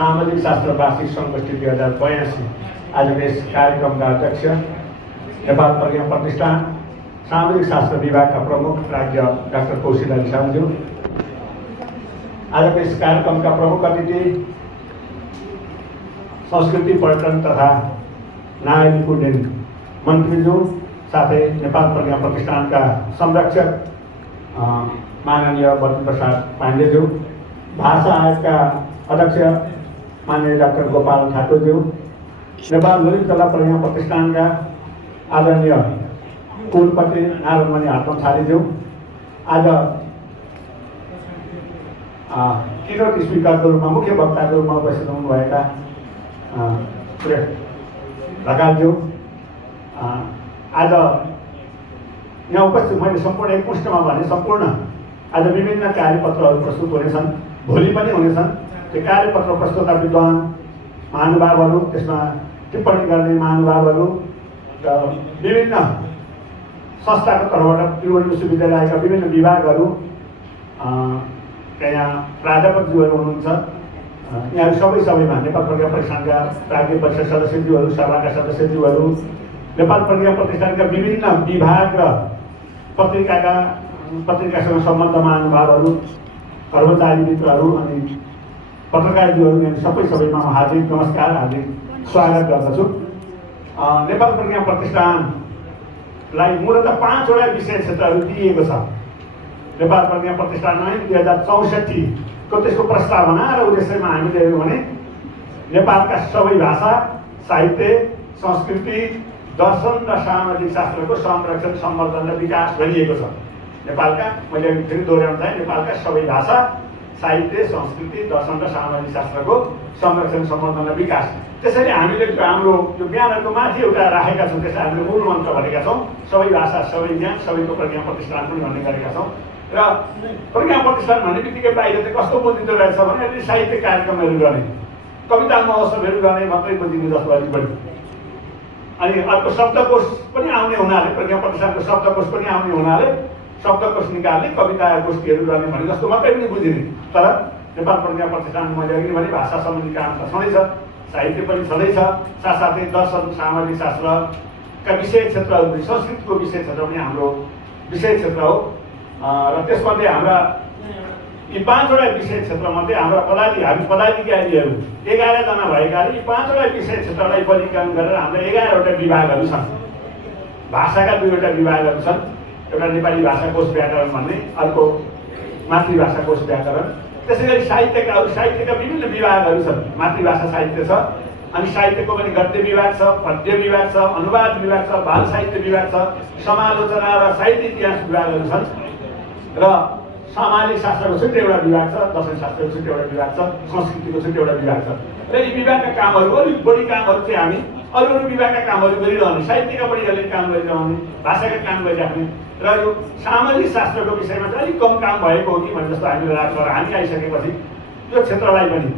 सामाजिक शास्त्र वार्षिक सङ्गोष्ठी 2082 आजको यस कार्यक्रमका अध्यक्ष नेपाल प्रज्ञा प्रतिष्ठान सामाजिक शास्त्र विभागका प्रमुख राज्य डाक्टर कौशिला रिसालज्यू, आजको यस कार्यक्रमका प्रमुख अतिथि संस्कृति पर्यटन तथा नागरिक उड्डयन मन्त्रीज्यू, साथै नेपाल प्रज्ञा प्रतिष्ठानका संरक्षक माननीय बद्री प्रसाद पाण्डेज्यू, भाषा आयोगका अध्यक्ष माननीय डाक्टर गोपाल ठाकुरज्यू, नेपाल ललित कला प्रज्ञा प्रतिष्ठानका आदरणीय कुलपति नारायणमणि आत्मथालीज्यू, आज किनोट स्पिकरको रूपमा मुख्य वक्ताको रूपमा उपस्थित हुनुभएका सुरेश ढकालज्यू, आज यहाँ उपस्थित मैले सम्पूर्ण एक पुष्टमा भने सम्पूर्ण आज विभिन्न कार्यपत्रहरू प्रस्तुत हुनेछन्, भोलि पनि हुनेछन्। त्यो कार्यपत्र प्रस्तुतका विद्वान महानुभावहरू, त्यसमा टिप्पणी गर्ने महानुभावहरू र विभिन्न संस्थाको तर्फबाट त्रिभुवन विश्वविद्यालयका विभिन्न विभागहरू यहाँ प्राध्यापकज्यूहरू हुनुहुन्छ। यहाँहरू सबैमा नेपाल प्रज्ञा प्रतिष्ठानका प्राज्ञ परिषद सदस्यज्यूहरू, सभाका सदस्यज्यूहरू, नेपाल प्रज्ञा प्रतिष्ठानका विभिन्न विभाग र पत्रिकासँग सम्बद्ध महानुभावहरू, कर्मचारी मित्रहरू अनि पत्रकारज्यूहरू यहाँ सबैमा हार्दिक नमस्कार, हार्दिक स्वागत गर्दछु। नेपाल प्रज्ञा प्रतिष्ठानलाई मूलतः 5 वटा विषय क्षेत्रहरू दिइएको छ। नेपाल प्रज्ञा प्रतिष्ठानमा 2064 को त्यसको प्रस्तावना र उद्देश्यमा हामीले हेर्यौँ भने नेपालका सबै भाषा, साहित्य, संस्कृति, दर्शन र सामाजिक शास्त्रको संरक्षण, सम्वर्धन र विकास भनिएको छ। नेपालका, मैले फेरि दोहोऱ्याउन चाहे, नेपालका सबै भाषा, साहित्य, संस्कृति, दर्शन र सामाजिक शास्त्रको संरक्षण, सम्वर्धन र विकास। त्यसैले हामीले हाम्रो यो ब्यानरको माथि एउटा राखेका छौँ, त्यसलाई हामीले मूल मन्त्र भनेका छौँ, सबै भाषा, सबै ज्ञान, सबैको प्रज्ञा प्रतिष्ठान पनि भन्ने गरेका छौँ। र प्रज्ञा प्रतिष्ठान भन्ने बित्तिकै बाहिर चाहिँ कस्तो बुझिँदो रहेछ भने अहिले साहित्य कार्यक्रमहरू गर्ने, कविता महोत्सवहरू गर्ने मात्रै बुझिने जस्तो अलिक बढी। अनि अर्को शब्दकोश पनि आउने हुनाले, प्रज्ञा प्रतिष्ठानको शब्दकोश पनि आउने हुनाले शब्दकोश निकाल्ने, कविता गोष्ठीहरू गर्ने भने जस्तो मात्रै पनि बुझिने। तर नेपाल प्रज्ञा प्रतिष्ठान मैले अघि भने भाषा सम्बन्धी काम त छँदैछ, साहित्य पनि छँदैछ, साथसाथै दर्शन, सामाजिक शास्त्रका विषय क्षेत्रहरू, संस्कृतिको विषय क्षेत्र पनि हाम्रो विषय क्षेत्र हो। र त्यसमध्ये हाम्रा यी 5 वटा विषय क्षेत्रमध्ये हाम्रा हामी पदाधिकारीहरू 11 जना भएकाले यी 5 वटा विषय क्षेत्रलाई वर्गीकरण गरेर हाम्रा 11 वटा विभागहरू छन्। भाषाका 2 वटा विभागहरू छन्, एउटा नेपाली भाषा कोश व्याकरण भन्ने, अर्को मातृभाषा कोश व्याकरण। त्यसै गरी साहित्यका विभिन्न विभागहरू छन्। मातृभाषा साहित्य छ, अनि साहित्यको पनि गद्य विभाग छ, पद्य विभाग छ, अनुवाद विभाग छ, बाल साहित्य विभाग छ, समालोचना र साहित्य इतिहास विभागहरू छन्, र सामाजिक शास्त्रको छुट्टै एउटा विभाग छ, दर्शन शास्त्रको छुट्टै एउटा विभाग छ, संस्कृतिको छुट्टै एउटा विभाग छ। र यी विभागका कामहरू, अलिक बढी कामहरू चाहिँ हामी अरू विभागका कामहरू गरिरहने, साहित्यका बढी अलिक काम गरिरहने, भाषाका काम गरिराख्ने, र यो सामाजिक शास्त्रको विषयमा चाहिँ अलिक कम काम भएको हो कि भन्ने जस्तो हामीले लाग्छ। र हामी आइसकेपछि यो क्षेत्रलाई पनि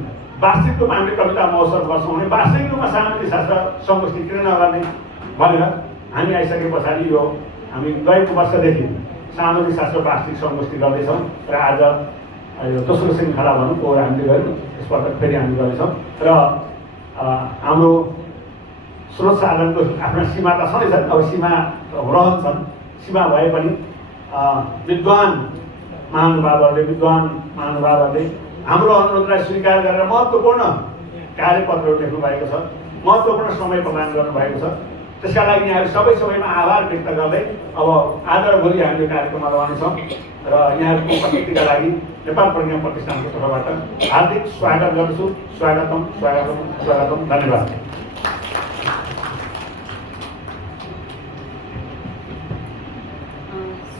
वार्षिक रूपमा हामीले कविता महोत्सव गर्छौँ भने वार्षिक रूपमा सामाजिक शास्त्र सङ्गोष्ठी किन नगर्ने भनेर हामी आइसके पछाडि यो हामी गएको वर्षदेखि सामाजिक शास्त्र वार्षिक सङ्गोष्ठी गर्दैछौँ। र आज यो दोस्रो श्रृङ्खला भनौँ पोहोर हामीले गऱ्यौँ, यसपल्ट फेरि हामी गर्दैछौँ। र हाम्रो स्रोत साधनको आफ्ना सीमा त छँदैछन्, अब सीमा रहन्छन्, सीमा भए पनि विद्वान महानुभावहरूले हाम्रो अनुरोधलाई स्वीकार गरेर महत्त्वपूर्ण कार्यपत्रहरू लेख्नु भएको छ, महत्त्वपूर्ण समय प्रदान गर्नुभएको छ। त्यसका लागि यहाँहरू सबैमा आभार व्यक्त गर्दै अब आज र भोलि हामी यो कार्यक्रममा रहनेछौँ। र यहाँहरूको उपस्थितिका लागि नेपाल प्रज्ञा प्रतिष्ठानको तर्फबाट हार्दिक स्वागत गर्दछु। स्वागतम, स्वागतम, स्वागतम, धन्यवाद।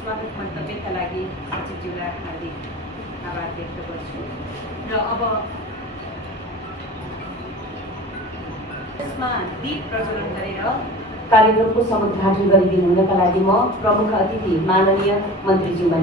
स्वागत मन्तव्यका लागि सचिवज्यूलाई हार्दिक आभार व्यक्त गर्छु। र अब यसमा दीप प्रज्वलन गरेर कार्यक्रमको समुद्घाटन गरिदिनु हुनका लागि म प्रमुख अतिथि माननीय मन्त्रीज्यूमा